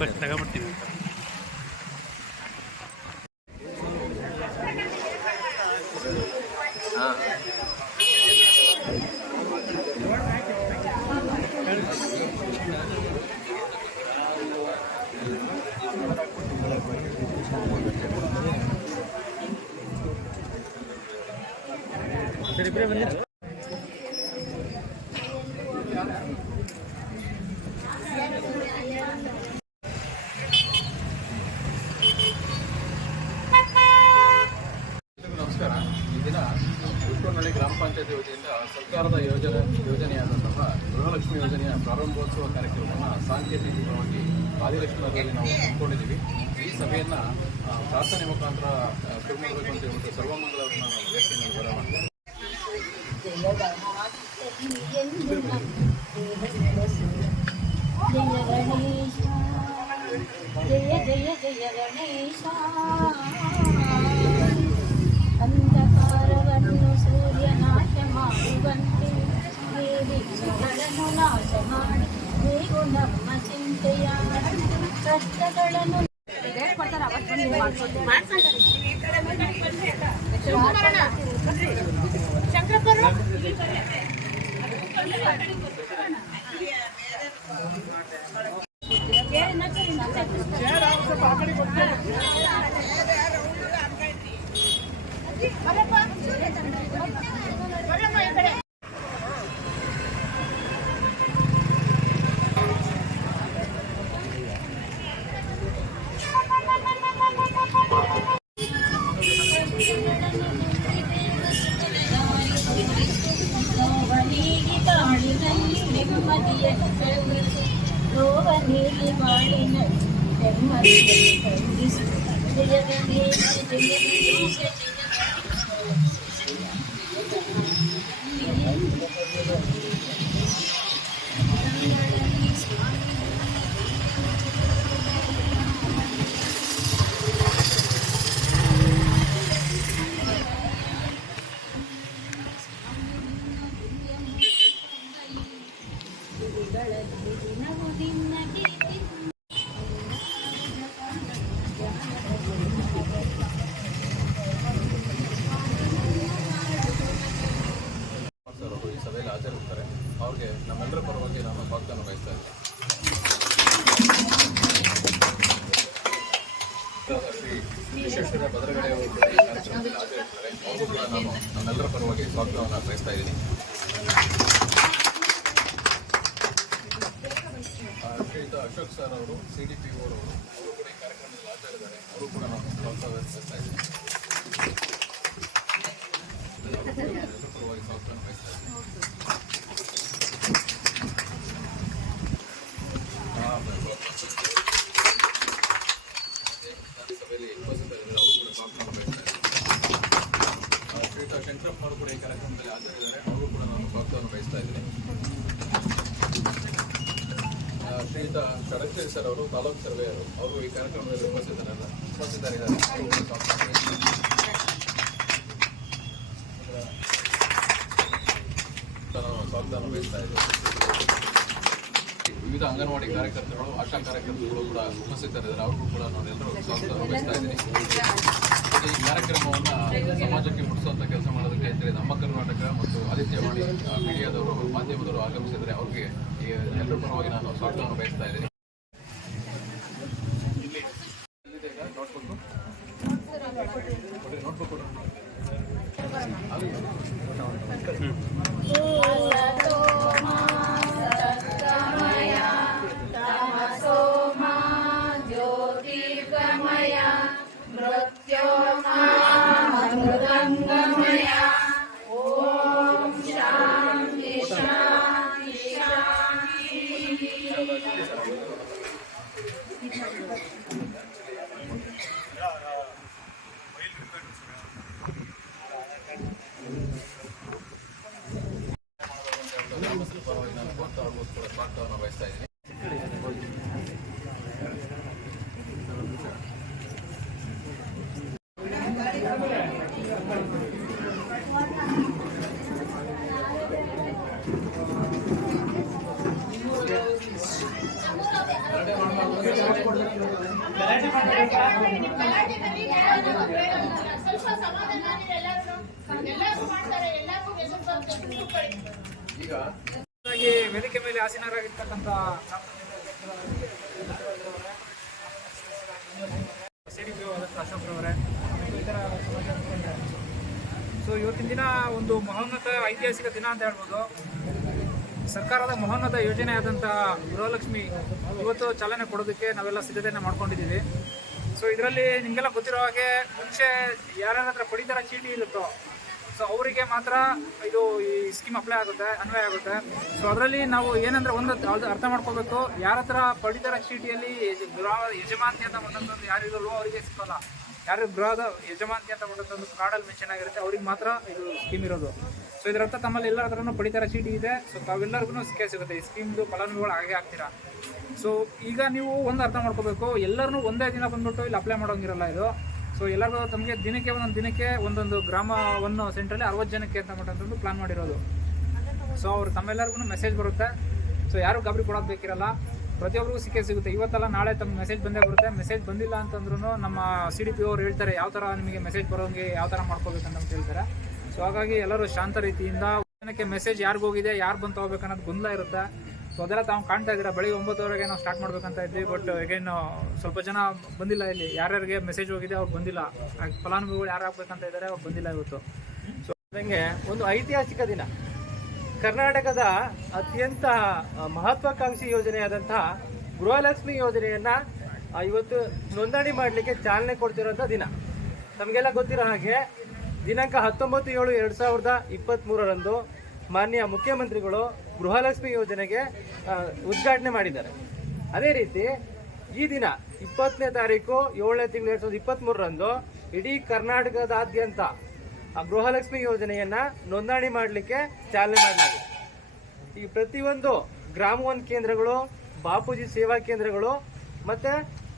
ತಗೊಂಡ್ಬಿಡ್ತೀವಿ. ನಮಸ್ಕಾರ. ಈ ದಿನ ಉಟ್ಕೋನಹಳ್ಳಿ ಗ್ರಾಮ ಪಂಚಾಯತಿ ವತಿಯಿಂದ ಸರ್ಕಾರದ ಯೋಜನೆಯಾದಂತಹ ಗೃಹಲಕ್ಷ್ಮಿ ಯೋಜನೆಯ ಪ್ರಾರಂಭೋತ್ಸವ ಕಾರ್ಯಕ್ರಮವನ್ನು ಸಾಂಕೇತಿಕವಾಗಿ ಆದಿಲಕ್ಷ್ಮೀನಗರದಲ್ಲಿ ನಾವು ಹಮ್ಮಿಕೊಂಡಿದ್ದೀವಿ. ಈ ಸಭೆಯನ್ನು ಪ್ರಾರ್ಥನೆ ಮುಖಾಂತರ ಶುರು ಮಾಡಬೇಕು ಅಂತ ಹೇಳ್ಬಿಟ್ಟು ಸರ್ವಮಂಗಳವನ್ನು ನಾವು ವ್ಯಕ್ತಿಯನ್ನು ಬರಮಾಡ್ತೀವಿ. ಜಯ ಜಯ ಜಯ ಗಣೇಶ, ಅಂಧಕಾರವನ್ನು ಸೂರ್ಯನಾಶ ಮಾಡುವಂತೆ ನಿರೀಕ್ಷೆಗಳನ್ನು ನಾಶ ಮಾಡಿ ನೀವು ನಮ್ಮ ಚಿಂತೆಯ ಕಷ್ಟಗಳನ್ನು ರೋಗನಿಗೆ ಬಾಳಿನಲ್ಲಿ ನೆಮ್ಮದಿಯನ್ನು ಕರುಣಿಸು. ಜಯ ಗಣೇಶ ಜಯ ಗಣೇಶ ಈ ಸಭೆಯಲ್ಲಿ ಹಾಜರಿರ್ತಾರೆ. ಅವ್ರಿಗೆ ನಮ್ಮೆಲ್ಲರ ಪರವಾಗಿ ನಾನು ಸ್ವಾಗತವನ್ನು ಬಯಸ್ತಾ ಇದ್ದೀನಿ. ಶ್ರೀ ವಿಶ್ವೇಶ್ವರ ಭದ್ರಗಡೆ ಅವರು ಕೂಡ ಈ ಕಾರ್ಯಕ್ರಮದಲ್ಲಿ ಹಾಜರಿರ್ತಾರೆ. ಅವರು ಕೂಡ ನಾನು ನಮ್ಮೆಲ್ಲರ ಪರವಾಗಿ ಸ್ವಾಗತವನ್ನು ಬಯಸ್ತಾ ಇದ್ದೀನಿ. ಶ್ರೀಯುತ ಅಶೋಕ್ ಸರ್ ಅವರು CDPO ಅವರು ಕೂಡ ಈ ಕಾರ್ಯಕ್ರಮದಲ್ಲಿ ಹಾಜರಿದ್ದಾರೆ. ಅವರು ಕೂಡ ನಾನು ಸ್ವಾಗತ ಬಯಸ್ತಾ ಇದ್ದೀನಿ. ಪರವಾಗಿ ಸ್ವಾಗತವನ್ನು ಬಯಸ್ತಾ ಇದ್ದೀನಿ. ಸಭೆಯಲ್ಲಿ ಉಪಸ್ಥಿತರಿದ್ದಾರೆ. ಅವರು ಕೂಡ ಸ್ವಾಗತವನ್ನು ಬಯಸ್ತಾ ಇದ್ದಾರೆ. ಶ್ರೀಯುತ ಶಂಕರಪ್ಪ ಅವರು ಕೂಡ ಈ ಕಾರ್ಯಕ್ರಮದಲ್ಲಿ ಹಾಜರಿದ್ದಾರೆ. ಅವರು ಕೂಡ ನಾನು ಸ್ವಾಗತವನ್ನು ಬಯಸ್ತಾ ಇದ್ದೀನಿ. ಶ್ರೀಯುತ ಷಡಕ್ಷರಿ ಸರ್ ಅವರು ತಾಲೂಕು ಸರ್ವೇಯರು, ಅವರು ಈ ಕಾರ್ಯಕ್ರಮದಲ್ಲಿ ಉಪಸ್ಥಿತರಿದ್ದಾರೆ. ಸ್ವಾಗತವನ್ನು ಬಯಸ್ತಾ ಇದ್ದೀನಿ. ವಿವಿಧ ಅಂಗನವಾಡಿ ಕಾರ್ಯಕರ್ತರು, ಆಶಾ ಕಾರ್ಯಕರ್ತರುಗಳು ಕೂಡ ಉಪಸ್ಥಿತರಿದ್ದಾರೆ. ಅವ್ರಿಗೂ ಕೂಡ ನಾನೆಲ್ಲರೂ ಸ್ವಾಗತವನ್ನು ಬಯಸ್ತಾ ಇದ್ದೀನಿ. ಈ ಕಾರ್ಯಕ್ರಮವನ್ನು ಸಮಾಜಕ್ಕೆ ಮುಟ್ಟಿಸುವಂಥ ಕೆಲಸ ಮಾಡೋದಕ್ಕೆ ಅಂತೇಳಿ ನಮ್ಮ ಕರ್ನಾಟಕ ಮತ್ತು ಆದಿತ್ಯವಾಣಿ ಮೀಡಿಯಾದವರು, ಮಾಧ್ಯಮದವರು ಆಗಮಿಸಿದರೆ ಅವ್ರಿಗೆ ಎಲ್ಲರ ಪರವಾಗಿ ನಾನು ಸ್ವಾಗತವನ್ನು ಬಯಸ್ತಾ ಇದ್ದೀನಿ. ನೋಟ್ಬುಕ್ ಪರವಾಗಿ ನಾನು ಸ್ವಾಗತವನ್ನು ಬಯಸ್ತಾ ಇದ್ದೀನಿ. ಈಗ ವೇದಿಕೆ ಮೇಲೆ ಆಸೀನರಾಗಿರ್ತಕ್ಕಂಥ ಸಿಡಿಪಿಒ ಅಶೋಕ್ ರವರೇ, ಇತರ ಸೊ ಇವತ್ತಿನ ದಿನ ಒಂದು ಮಹೋನ್ನತ ಐತಿಹಾಸಿಕ ದಿನ ಅಂತ ಹೇಳ್ಬೋದು. ಸರ್ಕಾರದ ಮಹೋನ್ನತ ಯೋಜನೆ ಆದಂಥ ಗೃಹಲಕ್ಷ್ಮಿ ಇವತ್ತು ಚಾಲನೆ ಕೊಡೋದಕ್ಕೆ ನಾವೆಲ್ಲ ಸಿದ್ಧತೆಯನ್ನು ಮಾಡ್ಕೊಂಡಿದ್ದೀವಿ. ಸೊ ಇದರಲ್ಲಿ ನಿಮಗೆಲ್ಲ ಗೊತ್ತಿರೋ ಹಾಗೆ ಮುಂಚೆ ಯಾರ್ಯಾರ ಹತ್ರ ಪಡಿತರ ಚೀಟಿ ಇರುತ್ತೋ ಸೊ ಅವರಿಗೆ ಮಾತ್ರ ಇದು ಈ ಸ್ಕೀಮ್ ಅನ್ವಯ ಆಗುತ್ತೆ. ಸೊ ಅದರಲ್ಲಿ ನಾವು ಏನಂದ್ರೆ ಒಂದು ಅರ್ಥ ಮಾಡ್ಕೋಬೇಕು, ಯಾರ ಹತ್ರ ಪಡಿತರ ಚೀಟಿಯಲ್ಲಿ ಗೃಹ ಯಜಮಾಂತಿ ಅಂತ ಒಂದೊಂದು ಯಾರು ಇರಲ್ವೋ ಅವರಿಗೆ ಸಿಕ್ಕಲ್ಲ. ಯಾರು ಗೃಹದ ಯಜಮಾಂತಿ ಅಂತ ಒಂದೊಂದು ಕಾರ್ಡಲ್ಲಿ ಮೆನ್ಷನ್ ಆಗಿರುತ್ತೆ ಅವ್ರಿಗೆ ಮಾತ್ರ ಇದು ಸ್ಕೀಮ್ ಇರೋದು. ಸೊ ಇದರರ್ಥ ತಮ್ಮಲ್ಲಿ ಎಲ್ಲರ ಹತ್ರನೂ ಪಡಿತರ ಚೀಟಿ ಇದೆ. ಸೊ ತಾವೆಲ್ಲರಿಗೂ ಸಿಗುತ್ತೆ ಈ ಸ್ಕೀಮ್ದು ಫಲಾನುಭವಿಗಳು ಹಾಗೆ ಆಗ್ತೀರಾ. ಸೊ ಈಗ ನೀವು ಒಂದು ಅರ್ಥ ಮಾಡ್ಕೋಬೇಕು, ಎಲ್ಲರೂ ಒಂದೇ ದಿನ ಬಂದ್ಬಿಟ್ಟು ಇಲ್ಲಿ ಅಪ್ಲೈ ಮಾಡೋಂಗಿರಲ್ಲ ಇದು. ಸೊ ಎಲ್ಲರಿಗೂ ತಮಗೆ ದಿನಕ್ಕೆ ಒಂದೊಂದು ಗ್ರಾಮವನ್ನು ಸೆಂಟ್ರಲ್ಲಿ 60 ಜನಕ್ಕೆ ಅಂತ ಅಂತಂದು ಪ್ಲಾನ್ ಮಾಡಿರೋದು. ಸೊ ಅವ್ರು ತಮ್ಮೆಲ್ಲರಿಗೂ ಮೆಸೇಜ್ ಬರುತ್ತೆ. ಸೊ ಯಾರು ಗಾಬರಿ ಕೊಡೋದು ಬೇಕಿರಲ್ಲ, ಪ್ರತಿಯೊಬ್ಬರಿಗೂ ಸಿಗುತ್ತೆ. ಇವತ್ತಲ್ಲ ನಾಳೆ ತಮ್ಮ ಮೆಸೇಜ್ ಬಂದೇ ಬರುತ್ತೆ. ಮೆಸೇಜ್ ಬಂದಿಲ್ಲ ಅಂತಂದ್ರೂ ನಮ್ಮ CDPO ಅವ್ರು ಹೇಳ್ತಾರೆ ಯಾವ ಥರ ನಿಮಗೆ ಮೆಸೇಜ್ ಬರೋಂಗೆ ಯಾವ ಥರ ಮಾಡ್ಕೋಬೇಕಂತ ಹೇಳ್ತಾರೆ. ಸೊ ಹಾಗಾಗಿ ಎಲ್ಲರೂ ಶಾಂತ ರೀತಿಯಿಂದ ಜನಕ್ಕೆ ಮೆಸೇಜ್ ಯಾರಿಗೂ ಹೋಗಿದೆ, ಯಾರು ಬಂದು ತಗೋಬೇಕು ಅನ್ನೋದು ಗೊಂದಲ ಇರುತ್ತೆ. ಸೊ ಅದೆಲ್ಲ ತಾವು ಕಾಣ್ತಾ ಇದ್ದೀರಾ. ಬೆಳಿಗ್ಗೆ 9 ನಾವು ಸ್ಟಾರ್ಟ್ ಮಾಡ್ಬೇಕಂತ ಇದ್ವಿ, ಬಟ್ ಅಗೇನ್ ಸ್ವಲ್ಪ ಜನ ಬಂದಿಲ್ಲ. ಇಲ್ಲಿ ಯಾರ್ಯಾರಿಗೆ ಮೆಸೇಜ್ ಹೋಗಿದೆ ಅವ್ರು ಬಂದಿಲ್ಲ, ಫಲಾನುಭವಿಗಳು ಯಾರು ಆಗ್ಬೇಕಂತ ಇದ್ದಾರೆ ಅವ್ರು ಬಂದಿಲ್ಲ ಇವತ್ತು. ಸೊ ಅದಂಗೆ ಒಂದು ಐತಿಹಾಸಿಕ ದಿನ. ಕರ್ನಾಟಕದ ಅತ್ಯಂತ ಮಹತ್ವಾಕಾಂಕ್ಷಿ ಯೋಜನೆಯಾದಂತಹ ಗೃಹಲಕ್ಷ್ಮಿ ಯೋಜನೆಯನ್ನು ಇವತ್ತು ನೋಂದಣಿ ಮಾಡಲಿಕ್ಕೆ ಚಾಲನೆ ಕೊಡ್ತಿರೋಂಥ ದಿನ. ತಮಗೆಲ್ಲ ಗೊತ್ತಿರೋ ಹಾಗೆ ದಿನಾಂಕ 19/7/2023 ಮಾನ್ಯ ಮುಖ್ಯಮಂತ್ರಿಗಳು ಗೃಹಲಕ್ಷ್ಮಿ ಯೋಜನೆಗೆ ಉದ್ಘಾಟನೆ ಮಾಡಿದ್ದಾರೆ. ಅದೇ ರೀತಿ ಈ ದಿನ 20ನೇ ತಾರೀಕು 7ನೇ ತಿಂಗಳು 2023 ಇಡೀ ಕರ್ನಾಟಕದಾದ್ಯಂತ ಗೃಹಲಕ್ಷ್ಮಿ ಯೋಜನೆಯನ್ನು ನೋಂದಣಿ ಮಾಡಲಿಕ್ಕೆ ಚಾಲನೆ ಮಾಡಲಾಗಿದೆ. ಈ ಪ್ರತಿಯೊಂದು ಗ್ರಾಮ 1 ಕೇಂದ್ರಗಳು, ಬಾಪೂಜಿ ಸೇವಾ ಕೇಂದ್ರಗಳು ಮತ್ತು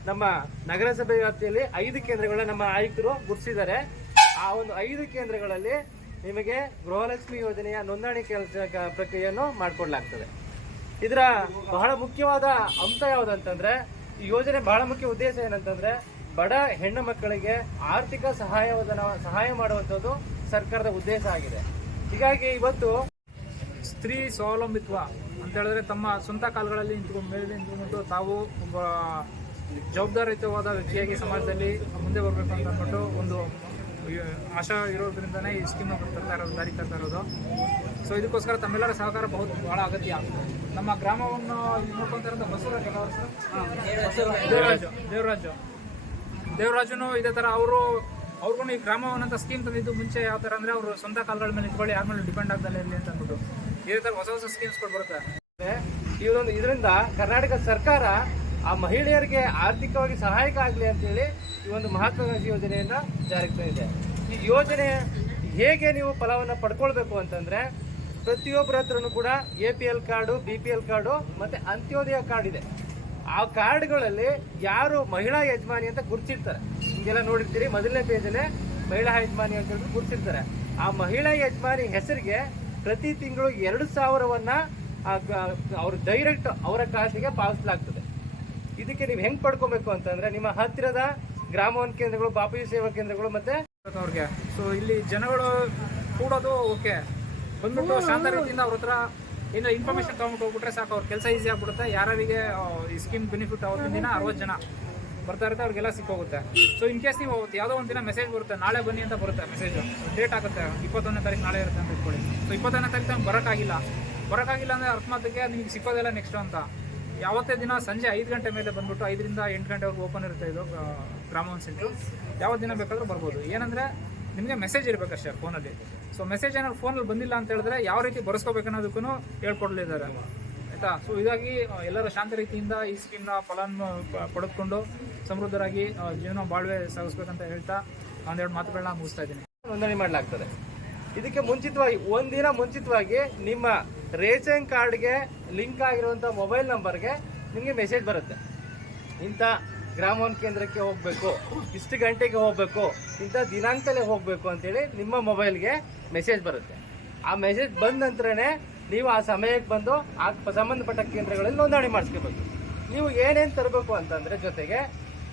ನಮ್ಮ ನಗರಸಭೆ ವ್ಯಾಪ್ತಿಯಲ್ಲಿ 5 ಕೇಂದ್ರಗಳನ್ನ ನಮ್ಮ ಆಯುಕ್ತರು ಗುರುತಿಸಿದ್ದಾರೆ. ಆ ಒಂದು 5 ಕೇಂದ್ರಗಳಲ್ಲಿ ನಿಮಗೆ ಗೃಹಲಕ್ಷ್ಮಿ ಯೋಜನೆಯ ನೋಂದಣಿ ಪ್ರಕ್ರಿಯೆಯನ್ನು ಮಾಡಿಕೊಡ್ಲಾಗ್ತದೆ. ಇದರ ಬಹಳ ಮುಖ್ಯವಾದ ಅಂಶ ಯಾವುದಂತಂದ್ರೆ, ಈ ಯೋಜನೆ ಬಹಳ ಮುಖ್ಯ ಉದ್ದೇಶ ಏನಂತಂದ್ರೆ ಬಡ ಹೆಣ್ಣು ಮಕ್ಕಳಿಗೆ ಆರ್ಥಿಕ ಸಹಾಯ ಮಾಡುವಂಥದ್ದು ಸರ್ಕಾರದ ಉದ್ದೇಶ ಆಗಿದೆ. ಹೀಗಾಗಿ ಇವತ್ತು ಸ್ತ್ರೀ ಸ್ವಾವಲಂಬಿತ್ವ ಅಂತ ಹೇಳಿದ್ರೆ ತಮ್ಮ ಸ್ವಂತ ಕಾಲುಗಳಲ್ಲಿ ನಿಂತ್ಕೊಂಡು ತಾವು ಒಬ್ಬ ಜವಾಬ್ದಾರಿಯುತವಾದ ವ್ಯಕ್ತಿಯಾಗಿ ಸಮಾಜದಲ್ಲಿ ಮುಂದೆ ಬರಬೇಕು ಅಂತ ಅಂದ್ಬಿಟ್ಟು ಒಂದು ಆಶಾ ಇರೋದ್ರಿಂದನೇ ಈ ಸ್ಕೀಮ್ನ ದಾರಿ ತರ್ತಾ ಇರೋದು. ಸೊ ಇದಕ್ಕೋಸ್ಕರ ತಮ್ಮೆಲ್ಲರ ಸಹಕಾರ ಬಹಳ ಅಗತ್ಯ. ನಮ್ಮ ಗ್ರಾಮವನ್ನು ನೋಡ್ಕೊತಾ ಇರೋದು ದೇವರಾಜನು ಇದೇ ಥರ ಅವ್ರಿಗೂ ಈ ಗ್ರಾಮವನ್ನಂತ ಸ್ಕೀಮ್ ತಂದಿದ್ದು ಮುಂಚೆ ಯಾವ ಥರ ಅಂದರೆ ಅವರು ಸ್ವಂತ ಕಾಲುಗಳ ಮೇಲೆ ನಿಂತ್ಕೊಳ್ಳಿ, ಯಾರ ಮೇಲೆ ಡಿಪೆಂಡ್ ಆಗ್ದಲ್ಲ ಇರಲಿ ಅಂತ ಅಂದ್ಬಿಟ್ಟು ಇದೇ ಥರ ಹೊಸ ಸ್ಕೀಮ್ಸ್ಗಳು ಬರುತ್ತೆ. ಇದರಿಂದ ಕರ್ನಾಟಕ ಸರ್ಕಾರ ಆ ಮಹಿಳೆಯರಿಗೆ ಆರ್ಥಿಕವಾಗಿ ಸಹಾಯಕ ಆಗಲಿ ಅಂತೇಳಿ ಈ ಒಂದು ಮಹತ್ವಾಕಾಂಕ್ಷಿ ಯೋಜನೆಯನ್ನು ಜಾರಿಗೆ ತಂದಿದೆ. ಈ ಯೋಜನೆ ಹೇಗೆ ನೀವು ಫಲವನ್ನು ಪಡ್ಕೊಳ್ಬೇಕು ಅಂತಂದರೆ, ಪ್ರತಿಯೊಬ್ಬರ ಹತ್ರನೂ ಕೂಡ APL ಕಾರ್ಡು, BPL ಕಾರ್ಡು ಮತ್ತು ಅಂತ್ಯೋದಯ ಕಾರ್ಡ್ ಇದೆ. ಆ ಕಾರ್ಡ್ಗಳಲ್ಲಿ ಯಾರು ಮಹಿಳಾ ಯಜಮಾನಿ ಅಂತ ಗುರುತಿರ್ತಾರೆ, ನಿಮಗೆಲ್ಲ ನೋಡಿರ್ತೀರಿ, ಮೊದಲನೇ ಪೇಜಲ್ಲೇ ಮಹಿಳಾ ಯಜಮಾನಿ ಅಂತ ಹೇಳಿ ಗುರುತಿರ್ತಾರೆ. ಆ ಮಹಿಳಾ ಯಜಮಾನಿ ಹೆಸರಿಗೆ ಪ್ರತಿ ತಿಂಗಳು 2,000 ಅವ್ರ ಡೈರೆಕ್ಟ್ ಅವರ ಖಾತೆಗೆ ಪಾವತಿಸಲಾಗ್ತದೆ. ಇದಕ್ಕೆ ನೀವು ಹೆಂಗೆ ಪಡ್ಕೋಬೇಕು ಅಂತಂದರೆ, ನಿಮ್ಮ ಹತ್ತಿರದ ಗ್ರಾಮ 1 ಕೇಂದ್ರಗಳು, ಬಾಪೂಜಿ ಸೇವಾ ಕೇಂದ್ರಗಳು ಮತ್ತು ಅವ್ರಿಗೆ. ಸೊ ಇಲ್ಲಿ ಜನಗಳು ಕೂಡೋದು ಓಕೆ, ಬಂದ್ಬಿಟ್ಟು ಶಾಂತ ರೀತಿಯಿಂದ ಅವ್ರ ಹತ್ರ ಏನೋ ಇನ್ಫಾರ್ಮೇಷನ್ ತೊಗೊಂಡು ಹೋಗ್ಬಿಟ್ರೆ ಸಾಕು, ಅವ್ರ ಕೆಲಸ ಈಸಿ ಆಗ್ಬಿಡುತ್ತೆ. ಯಾರಿಗೆ ಈ ಸ್ಕೀಮ್ ಬೆನಿಫಿಟ್ ಅವತ್ತಿನ ದಿನ 60 ಜನ ಬರ್ತಾ ಇರುತ್ತೆ, ಅವ್ರಿಗೆಲ್ಲ ಸಿಕ್ಕೋಗುತ್ತೆ. ಸೊ ಇನ್ ಕೇಸ್ ನೀವು ಯಾವುದೋ ಒಂದು ದಿನ ಮೆಸೇಜ್ ಬರುತ್ತೆ, ನಾಳೆ ಬನ್ನಿ ಅಂತ ಬರುತ್ತೆ ಮೆಸೇಜು, ಡೇಟ್ ಆಗುತ್ತೆ 21ನೇ ತಾರೀಕು ನಾಳೆ ಇರುತ್ತೆ ಅಂತ ಇಟ್ಕೊಳ್ಳಿ. ಸೊ 21ನೇ ತಾರೀಕು ನಮ್ಗೆ ಬರೋಕ್ಕಾಗಿಲ್ಲ ಅಂದರೆ ಅರ್ಥಮಾತ್ಗೆ ನಿಮಗೆ ಸಿಕ್ಕೋದಿಲ್ಲ ನೆಕ್ಸ್ಟ್ ಅಂತ. ಯಾವತ್ತೇ ದಿನ ಸಂಜೆ 5 ಗಂಟೆ ಮೇಲೆ ಬಂದ್ಬಿಟ್ಟು 5ರಿಂದ 8 ಗಂಟೆವರೆಗೂ ಓಪನ್ ಇರುತ್ತೆ ಇದು ಗ್ರಾಮ 1 ಸೆಂಟ್ರು. ಯಾವ ದಿನ ಬೇಕಾದರೂ ಬರ್ಬೋದು. ಏನಂದರೆ ನಿಮಗೆ ಮೆಸೇಜ್ ಇರಬೇಕಷ್ಟೇ ಫೋನಲ್ಲಿ. ಸೊ ಮೆಸೇಜ್ ಏನಾದ್ರು ಫೋನಲ್ಲಿ ಬಂದಿಲ್ಲ ಅಂತ ಹೇಳಿದ್ರೆ ಯಾವ ರೀತಿ ಬರೆಸ್ಕೋಬೇಕು ಅನ್ನೋದಕ್ಕೂ ಹೇಳ್ಕೊಡ್ಲಿದ್ದಾರೆ, ಆಯಿತಾ. ಸೊ ಹೀಗಾಗಿ ಎಲ್ಲರೂ ಶಾಂತ ರೀತಿಯಿಂದ ಈ ಸ್ಕೀಮ್ನ ಫಲವನ್ನು ಪಡೆದುಕೊಂಡು ಸಮೃದ್ಧರಾಗಿ ಜೀವನ ಬಾಳ್ವೆ ಸಾಗಿಸ್ಬೇಕಂತ ಹೇಳ್ತಾ ಒಂದೆರಡು ಮಾತುಗಳನ್ನ ಮುಗಿಸ್ತಾ ಇದ್ದೀನಿ. ನೋಂದಣಿ ಮಾಡಲಾಗ್ತದೆ. ಇದಕ್ಕೆ ಮುಂಚಿತವಾಗಿ ಒಂದಿನ ಮುಂಚಿತವಾಗಿ ನಿಮ್ಮ ರೇಷನ್ ಕಾರ್ಡ್ಗೆ ಲಿಂಕ್ ಆಗಿರುವಂಥ ಮೊಬೈಲ್ ನಂಬರ್ಗೆ ನಿಮಗೆ ಮೆಸೇಜ್ ಬರುತ್ತೆ, ಇಂಥ ಗ್ರಾಮ 1 ಕೇಂದ್ರಕ್ಕೆ ಹೋಗಬೇಕು, ಇಷ್ಟು ಗಂಟೆಗೆ ಹೋಗಬೇಕು, ಇಂಥ ದಿನಾಂಕದಲ್ಲೇ ಹೋಗಬೇಕು ಅಂತೇಳಿ ನಿಮ್ಮ ಮೊಬೈಲ್ಗೆ ಮೆಸೇಜ್ ಬರುತ್ತೆ. ಆ ಮೆಸೇಜ್ ಬಂದ ನಂತರನೇ ನೀವು ಆ ಸಮಯಕ್ಕೆ ಬಂದು ಆ ಸಂಬಂಧಪಟ್ಟ ಕೇಂದ್ರಗಳಲ್ಲಿ ನೋಂದಣಿ ಮಾಡಿಸ್ಕೋಬೇಕು. ನೀವು ಏನೇನು ತರಬೇಕು ಅಂತಂದ್ರೆ ಜೊತೆಗೆ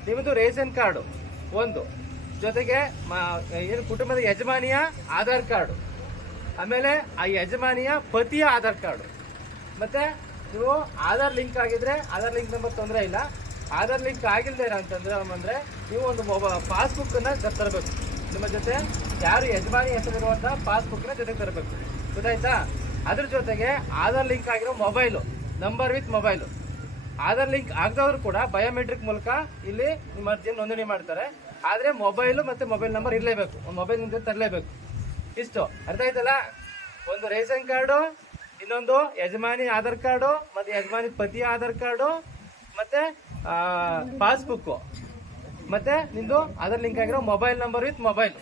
ನಿಮ್ಮದು ರೇಷನ್ ಕಾರ್ಡು ಒಂದು, ಜೊತೆಗೆ ಏನು ಕುಟುಂಬದ ಯಜಮಾನಿಯ ಆಧಾರ್ ಕಾರ್ಡು, ಆಮೇಲೆ ಆ ಯಜಮಾನಿಯ ಪತಿಯ ಆಧಾರ್ ಕಾರ್ಡು, ಮತ್ತೆ ನೀವು ಆಧಾರ್ ಲಿಂಕ್ ಆಗಿದ್ರೆ ಆಧಾರ್ ಲಿಂಕ್ ನಂಬರ್ ತೊಂದರೆ ಇಲ್ಲ. ಆಧಾರ್ ಲಿಂಕ್ ಆಗಿಲ್ಲದೆ ಅಂತಂದ್ರೆ ನೀವು ಒಂದು ಪಾಸ್ಬುಕ್ ಅನ್ನ ತರಬೇಕು. ನಿಮ್ಮ ಜೊತೆ ಯಾರು ಯಜಮಾನಿ ಹೆಸರಿರುವಂತ ಪಾಸ್ಬುಕ್ ನ ಜೊತೆಗೆ ತರಬೇಕು, ಗೊತ್ತಾಯ್ತಾ? ಅದ್ರ ಜೊತೆಗೆ ಆಧಾರ್ ಲಿಂಕ್ ಆಗಿರೋ mobile, number with mobile. Aadhaar link ಆಗದವ್ರು ಕೂಡ ಬಯೋಮೆಟ್ರಿಕ್ ಮೂಲಕ ಇಲ್ಲಿ ನಿಮ್ಮ ಅರ್ಜಿಯನ್ನು ನೋಂದಣಿ ಮಾಡ್ತಾರೆ. ಆದ್ರೆ ಮೊಬೈಲು ಮತ್ತೆ ಮೊಬೈಲ್ ನಂಬರ್ ಇರಲೇಬೇಕು, ಒಂದು ಮೊಬೈಲ್ ನಿಂದ ತರಲೇಬೇಕು. ಇಷ್ಟು ಅರ್ಥ ಆಯ್ತಲ್ಲ? ಒಂದು ರೇಷನ್ ಕಾರ್ಡು, ಇನ್ನೊಂದು ಯಜಮಾನಿ ಆಧಾರ್ ಕಾರ್ಡು, ಮತ್ತೆ ಯಜಮಾನಿ ಪತಿಯ ಆಧಾರ್ ಕಾರ್ಡು, ಮತ್ತೆ ಪಾಸ್ಬುಕ್, ಮತ್ತೆ ನಿಂದು ಆಧಾರ್ ಲಿಂಕ್ ಆಗಿರೋ ಮೊಬೈಲ್ ನಂಬರ್ ವಿತ್ ಮೊಬೈಲ್.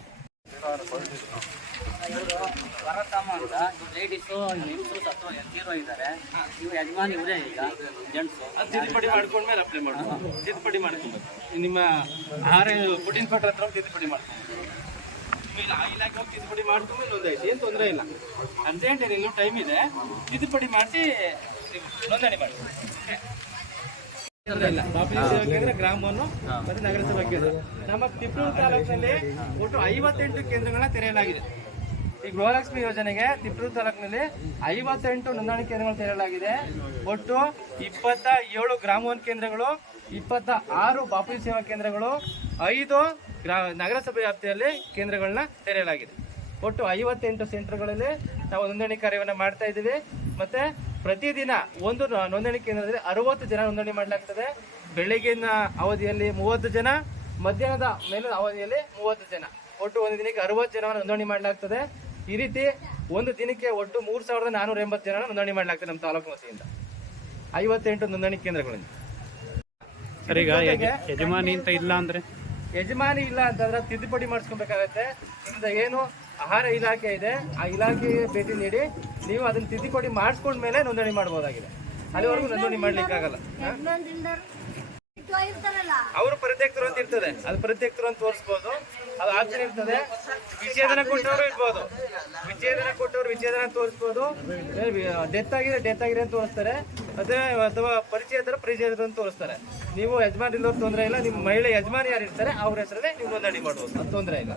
ಬರತಮ್ಮ ಅಂತ ಲೇಡೀಸು ಹೆಂಗಸು ಅಥವಾ ಹೀರೋ ಇದ್ದಾರೆ. ನೀವು ಯಜಮಾನಿ ಇವರೇ ಈಗ ಜೆಂಟ್ಸು. ತಿದ್ದುಪಡಿ ಮಾಡ್ಕೊಂಡ್ಮೇಲೆ ಅಪ್ಲೈ ಮಾಡ್ಕೊಂಡು ತಿದ್ದುಪಡಿ ಮಾಡ್ಕೊಬೇಕು. ನಿಮ್ಮ ಆಹಾರ ಫುಡ್ ಇನ್ಸ್ಪೆಕ್ಟರ್ ಹತ್ರ ತಿದ್ದುಪಡಿ ಮಾಡ್ಕೊಂಡು ಆ ಇಲಾಖೆ ಹೋಗಿ ತಿದ್ದುಪಡಿ ಮಾಡ್ಕೊಂಡ್ಮೇಲೆ ನೋಂದಾಯಿಸಿ, ಏನು ತೊಂದರೆ ಇಲ್ಲ. ಅರ್ಜೆಂಟ್ ಏನಿಲ್ಲ, ಟೈಮ್ ಇದೆ, ತಿದ್ದುಪಡಿ ಮಾಡಿಸಿ ನೋಂದಣಿ ಮಾಡಿ. ಕೇಂದ್ರ ಗ್ರಾಮವನ್ನು ಮತ್ತೆ ನಗರಸಭಾ ಕೇಂದ್ರ. ನಮ್ಮ ತಿಪ್ಟೂರು ತಾಲೂಕಿನಲ್ಲಿ ಒಟ್ಟು 58 ಕೇಂದ್ರಗಳನ್ನ ತೆರೆಯಲಾಗಿದೆ. ಈ ಗೃಹಲಕ್ಷ್ಮಿ ಯೋಜನೆಗೆ ತಿಪ್ಟೂರು ತಾಲೂಕಿನಲ್ಲಿ 58 ನೋಂದಣಿ ಕೇಂದ್ರಗಳು ತೆರೆಯಲಾಗಿದೆ. ಒಟ್ಟು 27 ಗ್ರಾಮವನ್ ಕೇಂದ್ರಗಳು, 26 ಬಾಪೂಜಿ ಸೇವಾ ಕೇಂದ್ರಗಳು, 5 ನಗರಸಭೆ ವ್ಯಾಪ್ತಿಯಲ್ಲಿ ಕೇಂದ್ರಗಳನ್ನ ತೆರೆಯಲಾಗಿದೆ. ಒಟ್ಟು 58 ಸೆಂಟರ್ಗಳಲ್ಲಿ ನಾವು ನೋಂದಣಿ ಕಾರ್ಯವನ್ನು ಮಾಡ್ತಾ ಇದ್ದೀವಿ. ಮತ್ತೆ ಪ್ರತಿದಿನ ಒಂದು ನೋಂದಣಿ ಕೇಂದ್ರದಲ್ಲಿ 60 ಜನ ನೋಂದಣಿ ಮಾಡಲಾಗ್ತದೆ. ಬೆಳಗಿನ ಅವಧಿಯಲ್ಲಿ 30 ಜನ, ಮಧ್ಯಾಹ್ನದ ಮೇಲಿನ ಅವಧಿಯಲ್ಲಿ 30 ಜನ, ಒಟ್ಟು ಒಂದು ದಿನಕ್ಕೆ 60 ಜನವನ್ನು ನೋಂದಣಿ ಮಾಡಲಾಗ್ತದೆ. ಈ ರೀತಿ ಒಂದು ದಿನಕ್ಕೆ ಒಟ್ಟು 3480 ಜನ ನೋಂದಣಿ ಮಾಡಲಾಗ್ತದೆ ನಮ್ಮ ತಾಲೂಕು ವತಿಯಿಂದ 58 ನೋಂದಣಿ ಕೇಂದ್ರಗಳಿಂದ. ಸರ್, ಈಗ ಯಜಮಾನಿ ಅಂತ ಇಲ್ಲ ಅಂದ್ರೆ ಯಜಮಾನಿ ಇಲ್ಲ ಅಂತಂದ್ರೆ ತಿದ್ದುಪಡಿ ಮಾಡಿಸ್ಕೊಬೇಕಾಗತ್ತೆ. ನಿಮ್ದು ಏನು ಆಹಾರ ಇಲಾಖೆ ಇದೆ ಆ ಇಲಾಖೆಗೆ ಭೇಟಿ ನೀಡಿ ನೀವು ಅದನ್ನ ತಿದ್ದುಪಡಿ ಮಾಡಿಸ್ಕೊಂಡ್ಮೇಲೆ ನೋಂದಣಿ ಮಾಡಬಹುದಾಗಿದೆ. ಅಲ್ಲಿವರೆಗೂ ನೋಂದಣಿ ಮಾಡ್ಲಿಕ್ಕಾಗಲ್ಲ. ಅವರು ಪ್ರತ್ಯೇಕರು ಅಂತ ಇರ್ತದೆ, ಅದು ಪ್ರತ್ಯೇಕರು ಅಂತ ತೋರಿಸ್ಬೋದು, ಅದು ಆಪ್ಷನ್ ಇರ್ತದೆ. ವಿಚ್ಛೇದನ ಕೊಟ್ಟವರು ಇರ್ಬೋದು, ವಿಚ್ಛೇದನ ಕೊಟ್ಟವರು ವಿಚ್ಛೇದನ ತೋರಿಸ್ಬೋದು. ಡೆತ್ ಆಗಿದೆ ಅಂತ ತೋರಿಸ್ತಾರೆ, ಅದೇ ಅಥವಾ ಪರಿಚಯ ಇದ್ದರೆ ಪರಿಚಯ ಅಂತ ತೋರಿಸ್ತಾರೆ. ನೀವು ಯಜಮಾನ್ ಇಲ್ಲವ್ರು ತೊಂದರೆ ಇಲ್ಲ, ನಿಮ್ಮ ಮಹಿಳೆ ಯಜಮಾನಿ ಯಾರು ಇರ್ತಾರೆ ಅವ್ರ ಹೆಸರಲ್ಲೇ ನೀವು ನೋಂದಣಿ ಮಾಡ್ಬೋದು, ಅದು ತೊಂದರೆ ಇಲ್ಲ.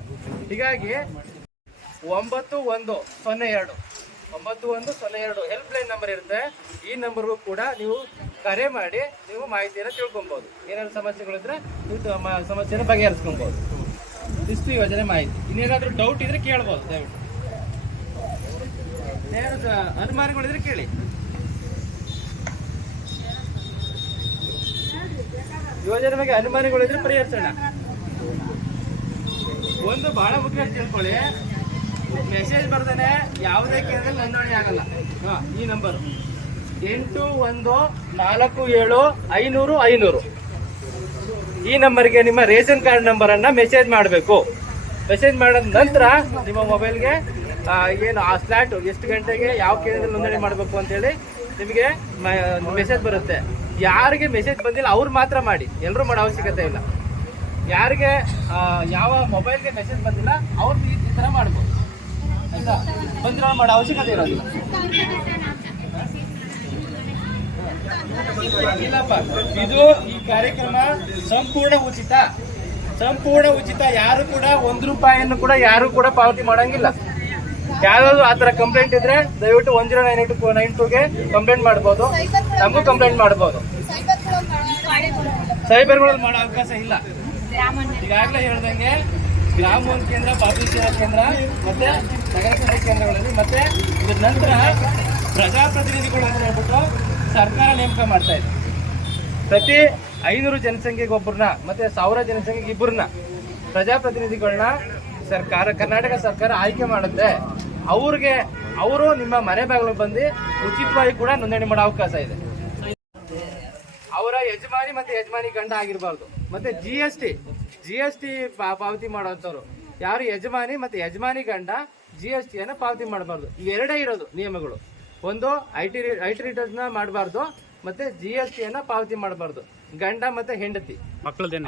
ಹೀಗಾಗಿ 9102 ಹೆಲ್ಪ್ ಲೈನ್ ನಂಬರ್ ಇರುತ್ತೆ. ಈ ನಂಬರ್ಗೂ ಕೂಡ ನೀವು ಕರೆ ಮಾಡಿ ನೀವು ಮಾಹಿತಿಯನ್ನು ತಿಳ್ಕೊಬಹುದು. ಏನಾದ್ರು ಸಮಸ್ಯೆಗಳಿದ್ರೆ ನೀವು ಸಮಸ್ಯೆನ ಬಗೆಹರಿಸ್ಕೊಬಹುದು. ಇಷ್ಟು ಯೋಜನೆ ಮಾಹಿತಿ. ಇನ್ನೇನಾದ್ರೂ ಡೌಟ್ ಇದ್ರೆ ಕೇಳ್ಬೋದು, ದಯವಿಟ್ಟು ಏನಾದ್ರು ಅನುಮಾನಗಳಿದ್ರೆ ಕೇಳಿ. ಯೋಜನೆ ಬಗ್ಗೆ ಅನುಮಾನಗಳಿದ್ರೆ ಪರಿಹರಿಸೋಣ. ಒಂದು ಬಹಳ ಮುಖ್ಯ ತಿಳ್ಕೊಳ್ಳಿ, ಮೆಸೇಜ್ ಬರ್ದೇನೆ ಯಾವುದೇ ಕೇಂದ್ರದಲ್ಲಿ ನೋಂದಣಿ ಆಗಲ್ಲ. ಈ ನಂಬರ್ 8147500500 ಈ ನಂಬರ್ಗೆ ನಿಮ್ಮ ರೇಷನ್ ಕಾರ್ಡ್ ನಂಬರ್ ಅನ್ನ ಮೆಸೇಜ್ ಮಾಡಬೇಕು. ಮೆಸೇಜ್ ಮಾಡಿದ ನಂತರ ನಿಮ್ಮ ಮೊಬೈಲ್ಗೆ ಏನು ಆ ಸ್ಲಾಟ್ ಎಷ್ಟು ಗಂಟೆಗೆ ಯಾವ ಕೇಂದ್ರದಲ್ಲಿ ನೋಂದಣಿ ಮಾಡಬೇಕು ಅಂತೇಳಿ ನಿಮಗೆ ಮೆಸೇಜ್ ಬರುತ್ತೆ. ಯಾರಿಗೆ ಮೆಸೇಜ್ ಬಂದಿಲ್ಲ ಅವ್ರು ಮಾತ್ರ ಮಾಡಿ, ಎಲ್ಲರೂ ಮಾಡೋ ಅವಶ್ಯಕತೆ ಇಲ್ಲ. ಯಾರಿಗೆ ಯಾವ ಮೊಬೈಲ್ಗೆ ಮೆಸೇಜ್ ಬಂದಿಲ್ಲ ಅವ್ರು ಈ ಥರ ಮಾಡ್ಬೋದು, ಆಯ್ತಾ? ಬಂದಿರೋ ಮಾಡೋ ಅವಶ್ಯಕತೆ ಇರೋದಿಲ್ಲ. ಇಲ್ಲಪ್ಪ, ಇದು ಈ ಕಾರ್ಯಕ್ರಮ ಸಂಪೂರ್ಣ ಉಚಿತ. ಯಾರು ಕೂಡ 1 ರೂಪಾಯಿಯನ್ನು ಕೂಡ ಯಾರು ಕೂಡ ಪಾವತಿ ಮಾಡಂಗಿಲ್ಲ. ಯಾವ್ದಾದ್ರು ಆ ಥರ ಕಂಪ್ಲೇಂಟ್ ಇದ್ರೆ ದಯವಿಟ್ಟು 109892ಗೆ ಕಂಪ್ಲೇಂಟ್ ಮಾಡ್ಬೋದು, ನಮಗೂ ಕಂಪ್ಲೇಂಟ್ ಮಾಡ್ಬೋದು. ಸೈಬರ್ಗಳಲ್ಲಿ ಮಾಡೋ ಅವಕಾಶ ಇಲ್ಲ. ಈಗಾಗಲೇ ಹೇಳ್ದಂಗೆ ಗ್ರಾಮವನ್ ಕೇಂದ್ರ, ಬಾಪೂಜಿ ಸೇವಾ ಕೇಂದ್ರ ಮತ್ತೆ ನಗರಸಭೆ ಕೇಂದ್ರಗಳಲ್ಲಿ ಮತ್ತೆ ಇದ್ರ ನಂತರ ಪ್ರಜಾಪ್ರತಿನಿಧಿಗಳು ಅಂತ ಹೇಳ್ಬಿಟ್ಟು ಸರ್ಕಾರ ನೇಮಕ ಮಾಡ್ತಾ ಇದೆ. ಪ್ರತಿ 500 ಜನಸಂಖ್ಯೆಗೆ ಒಬ್ಬರನ್ನ ಮತ್ತೆ 1000 ಜನಸಂಖ್ಯೆಗೆ ಇಬ್ಬರನ್ನ ಪ್ರಜಾಪ್ರತಿನಿಧಿಗಳನ್ನ ಕರ್ನಾಟಕ ಸರ್ಕಾರ ಆಯ್ಕೆ ಮಾಡುತ್ತೆ. ಅವರು ನಿಮ್ಮ ಮನೆ ಬಾಗಿಲು ಬಂದು ಉಚಿತವಾಗಿ ಕೂಡ ನೋಂದಣಿ ಮಾಡೋ ಅವಕಾಶ ಇದೆ. ಅವರ ಯಜಮಾನಿ ಮತ್ತೆ ಯಜಮಾನಿ ಗಂಡ ಆಗಿರಬಾರ್ದು. ಮತ್ತೆ GST ಪಾವತಿ ಮಾಡುವಂಥವ್ರು ಯಾರು ಯಜಮಾನಿ ಮತ್ತೆ ಯಜಮಾನಿ ಗಂಡ GST ಅನ್ನು ಪಾವತಿ ಮಾಡಬಾರ್ದು. ಇವೆರಡೇ ಇರೋದು ನಿಯಮಗಳು. ಒಂದು ಐ ಟಿ ರಿಟರ್ನ್ಸ್ನ ಮಾಡಬಾರ್ದು, ಮತ್ತೆ GST ಅನ್ನ ಪಾವತಿ ಮಾಡಬಾರ್ದು. ಗಂಡ ಮತ್ತೆ ಹೆಂಡತಿ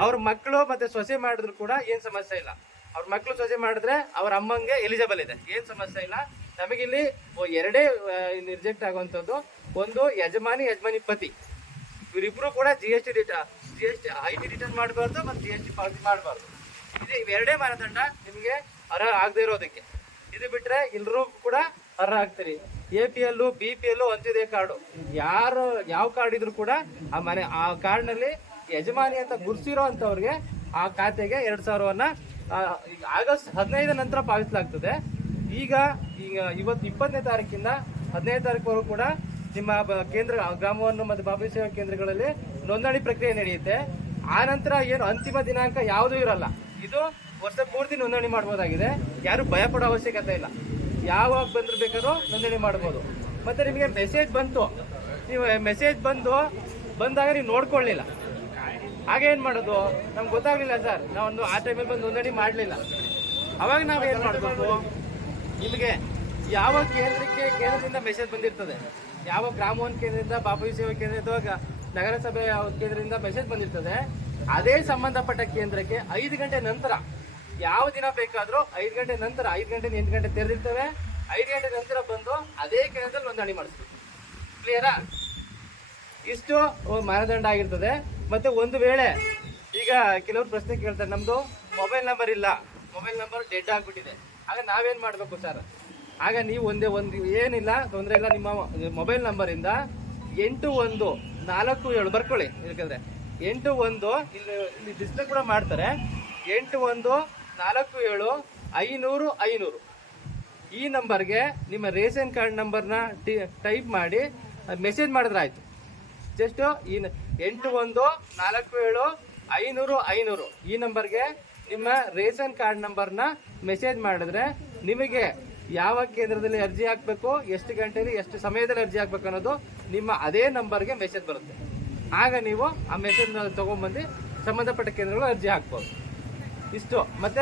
ಅವ್ರ ಮಕ್ಕಳು ಮತ್ತೆ ಸೊಸೆ ಮಾಡಿದ್ರು ಕೂಡ ಏನ್ ಸಮಸ್ಯೆ ಇಲ್ಲ. ಅವ್ರ ಮಕ್ಕಳು ಸೊಸೆ ಮಾಡಿದ್ರೆ ಅವ್ರ ಅಮ್ಮಂಗೆ ಎಲಿಜಿಬಲ್ ಇದೆ, ಏನ್ ಸಮಸ್ಯೆ ಇಲ್ಲ. ನಮಗಿಲ್ಲಿ ಎರಡೇ ರಿಜೆಕ್ಟ್ ಆಗುವಂಥದ್ದು. ಒಂದು ಯಜಮಾನಿ ಪತಿ, ಇವರಿಬ್ರು ಕೂಡ G S T I T return ಮಾಡಬಾರ್ದು ಮತ್ತು ಜಿ ಎಸ್ ಟಿ ಪಾವತಿ ಮಾಡಬಾರ್ದು. ಇದು ಇವೆರಡೇ ಮಾನದಂಡ ನಿಮಗೆ ಅರ್ಹ ಆಗದೆ ಇರೋದಕ್ಕೆ. ಇದು ಬಿಟ್ಟರೆ ಎಲ್ಲರೂ ಕೂಡ ಅರ್ಹ ಆಗ್ತೀರಿ. APL BPL ಅಂತ್ಯೋದಯ ಕಾರ್ಡು ಯಾರು ಯಾವ ಕಾರ್ಡ್ ಇದ್ರು ಕೂಡ ಆ ಕಾರ್ಡ್ನಲ್ಲಿ ಯಜಮಾನಿ ಅಂತ ಗುರುತಿರೋ ಅಂಥವ್ರಿಗೆ ಆ ಖಾತೆಗೆ 2,000ವನ್ನ ಆಗಸ್ಟ್ 15 ನಂತರ ಪಾವತಿಸಲಾಗ್ತದೆ. ಈಗ ಇವತ್ತು 20ನೇ ತಾರೀಕಿಂದ 15ನೇ ತಾರೀಕುವರೆಗೂ ಕೂಡ ನಿಮ್ಮ ಕೇಂದ್ರ ಗ್ರಾಮವನ್ನು ಮತ್ತು ಬಾಬು ಸೇವಾ ಕೇಂದ್ರಗಳಲ್ಲಿ ನೋಂದಣಿ ಪ್ರಕ್ರಿಯೆ ನಡೆಯುತ್ತೆ. ಆ ನಂತರ ಏನು ಅಂತಿಮ ದಿನಾಂಕ ಯಾವುದೂ ಇರಲ್ಲ. ಇದು ವರ್ಷ ಪೂರ್ತಿ ನೋಂದಣಿ ಮಾಡ್ಬೋದಾಗಿದೆ. ಯಾರು ಭಯ ಪಡೋ ಅವಶ್ಯಕತೆ ಇಲ್ಲ. ಯಾವಾಗ ಬಂದ್ರು ಬೇಕಾದ್ರೂ ನೋಂದಣಿ ಮಾಡ್ಬೋದು. ಮತ್ತೆ ನಿಮಗೆ ಮೆಸೇಜ್ ಬಂತು, ನೀವು ಮೆಸೇಜ್ ಬಂದಾಗ ನೀವು ನೋಡ್ಕೊಳ್ಳಿಲ್ಲ, ಹಾಗೇನು ಮಾಡೋದು? ನಮ್ಗೆ ಗೊತ್ತಾಗಲಿಲ್ಲ ಸರ್, ನಾವೊಂದು ಆ ಟೈಮಲ್ಲಿ ಬಂದು ನೋಂದಣಿ ಮಾಡಲಿಲ್ಲ. ಅವಾಗ ನಾವೇನು ಮಾಡಬೇಕು? ನಿಮಗೆ ಯಾವ ಕೇಂದ್ರದಿಂದ ಮೆಸೇಜ್ ಬಂದಿರ್ತದೆ, ಯಾವ ಗ್ರಾಮೋನ್ ಕೇಂದ್ರದಿಂದ, ಬಾಬು ಸೇವಾ ಕೇಂದ್ರ ಅಥವಾ ನಗರಸಭೆ ಕೇಂದ್ರದಿಂದ ಮೆಸೇಜ್ ಬಂದಿರ್ತದೆ, ಅದೇ ಸಂಬಂಧಪಟ್ಟ ಕೇಂದ್ರಕ್ಕೆ 5 ಗಂಟೆ ನಂತರ, ಯಾವ ದಿನ ಬೇಕಾದರೂ 5 ಗಂಟೆ ನಂತರ, 5 ಗಂಟೆ 8 ಗಂಟೆ ತೆರೆದಿರ್ತವೆ, 5 ಗಂಟೆ ನಂತರ ಬಂದು ಅದೇ ಕೇಂದ್ರದಲ್ಲಿ ನೋಂದಣಿ ಮಾಡಿಸ್ಬೇಕು. ಕ್ಲಿಯರಾ? ಇಷ್ಟು ಮಾನದಂಡ ಆಗಿರ್ತದೆ. ಮತ್ತೆ ಒಂದು ವೇಳೆ ಈಗ ಕೆಲವರು ಪ್ರಶ್ನೆ ಕೇಳ್ತಾರೆ, ನಮ್ಮದು ಮೊಬೈಲ್ ನಂಬರ್ ಇಲ್ಲ, ಮೊಬೈಲ್ ನಂಬರ್ ಡೆಡ್ ಆಗಿಬಿಟ್ಟಿದೆ, ಆಗ ನಾವೇನು ಮಾಡಬೇಕು ಸರ್? ಆಗ ನೀವು ಒಂದು ಏನಿಲ್ಲ, ತೊಂದರೆ ಇಲ್ಲ. ನಿಮ್ಮ ಮೊಬೈಲ್ ನಂಬರಿಂದ 8147 ಬರ್ಕೊಳ್ಳಿ. ಯಾಕಂದರೆ 81 ಇಲ್ಲಿ ಡಿಸ್ಪ್ಲೇ ಕೂಡ ಮಾಡ್ತಾರೆ, 8147 500 ಈ ನಂಬರ್ಗೆ ನಿಮ್ಮ ರೇಷನ್ ಕಾರ್ಡ್ ನಂಬರ್ನ ಟೈಪ್ ಮಾಡಿ ಮೆಸೇಜ್ ಮಾಡಿದ್ರೆ ಆಯಿತು. ಜಸ್ಟು ಈ 8147 500 ಈ ನಂಬರ್ಗೆ ನಿಮ್ಮ ರೇಷನ್ ಕಾರ್ಡ್ ನಂಬರ್ನ ಮೆಸೇಜ್ ಮಾಡಿದ್ರೆ ನಿಮಗೆ ಯಾವ ಕೇಂದ್ರದಲ್ಲಿ ಅರ್ಜಿ ಹಾಕಬೇಕು, ಎಷ್ಟು ಗಂಟೆಯಲ್ಲಿ ಎಷ್ಟು ಸಮಯದಲ್ಲಿ ಅರ್ಜಿ ಹಾಕಬೇಕು ಅನ್ನೋದು ನಿಮ್ಮ ಅದೇ ನಂಬರ್ಗೆ ಮೆಸೇಜ್ ಬರುತ್ತೆ. ಆಗ ನೀವು ಆ ಮೆಸೇಜ್ನ ತೊಗೊಂಡ್ಬಂದು ಸಂಬಂಧಪಟ್ಟ ಕೇಂದ್ರಗಳು ಅರ್ಜಿ ಹಾಕ್ಬೋದು. ಇಷ್ಟು. ಮತ್ತೆ